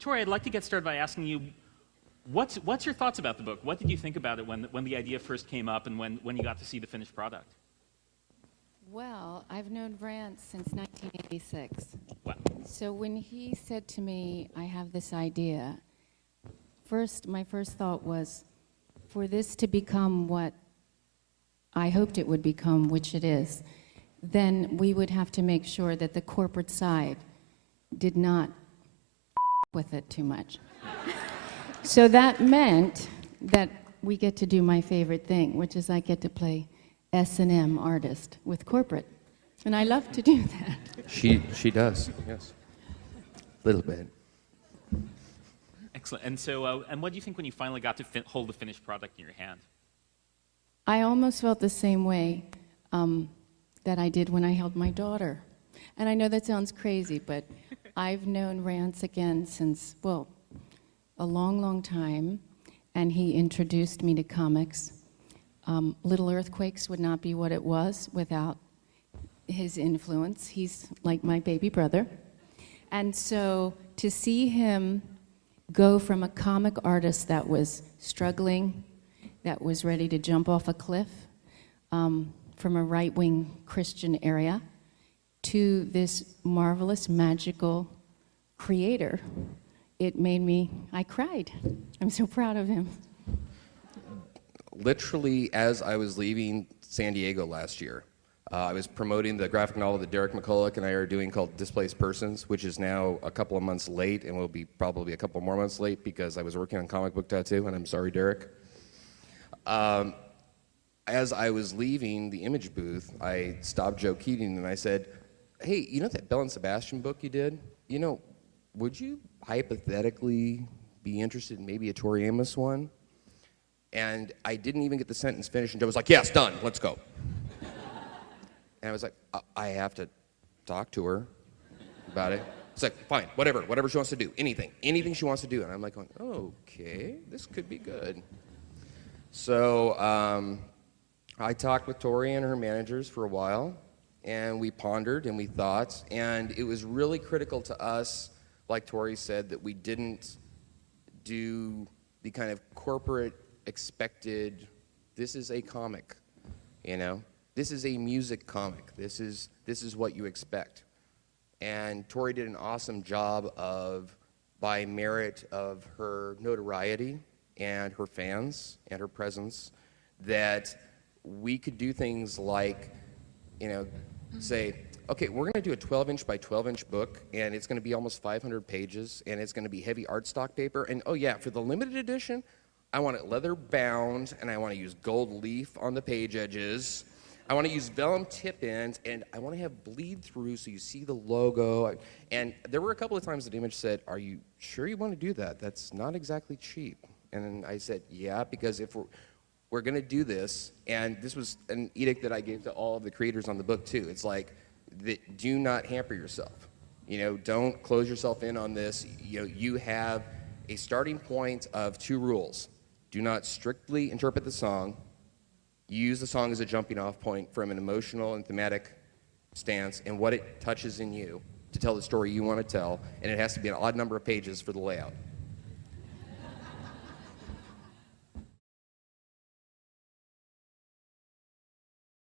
Tori, I'd like to get started by asking you, what's your thoughts about the book? What did you think about it when the idea first came up and when you got to see the finished product? Well, I've known Rance since 1986. Wow. So when he said to me, I have this idea, my first thought was, for this to become what I hoped it would become, which it is, then we would have to make sure that the corporate side did not with it too much. So that meant that we get to do my favorite thing, which is I get to play S&M artist with corporate. And I love to do that. She does, yes. A little bit. Excellent. And so, and what do you think when you finally got to hold the finished product in your hand? I almost felt the same way that I did when I held my daughter. And I know that sounds crazy, but I've known Rance again since, well, a long, long time, and he introduced me to comics. Little Earthquakes would not be what it was without his influence. He's like my baby brother. And so to see him go from a comic artist that was struggling, that was ready to jump off a cliff from a right-wing Christian area, to this marvelous, magical creator, it made me, I cried. I'm so proud of him. Literally, as I was leaving San Diego last year, I was promoting the graphic novel that Derek McCulloch and I are doing called Displaced Persons, which is now a couple of months late and will be probably a couple more months late because I was working on Comic Book Tattoo, and I'm sorry, Derek. As I was leaving the image booth, I stopped Joe Keating and I said, hey, you know that Belle and Sebastian book you did? You know, would you hypothetically be interested in maybe a Tori Amos one? And I didn't even get the sentence finished, and Joe was like, yes, done, let's go. And I was like, I have to talk to her about it. It's like, fine, whatever she wants to do, anything she wants to do. And I'm like going, okay, this could be good. So I talked with Tori and her managers for a while, and we pondered and we thought, and it was really critical to us, like Tori said, that we didn't do the kind of corporate expected, this is a comic, you know? This is a music comic. This is what you expect. And Tori did an awesome job of, by merit of her notoriety and her fans and her presence, that we could do things like, you know, say, okay, we're going to do a 12-inch by 12-inch book, and it's going to be almost 500 pages, and it's going to be heavy art stock paper, and oh yeah, for the limited edition, I want it leather bound, and I want to use gold leaf on the page edges. I want to use vellum tip ends, and I want to have bleed through so you see the logo. And there were a couple of times that Image said, are you sure you want to do that? That's not exactly cheap. And I said, yeah, because if we're going to do this, and this was an edict that I gave to all of the creators on the book too. It's like, do not hamper yourself. You know, don't close yourself in on this. You know, you have a starting point of 2 rules. Do not strictly interpret the song. Use the song as a jumping off point from an emotional and thematic stance and what it touches in you to tell the story you want to tell, and it has to be an odd number of pages for the layout.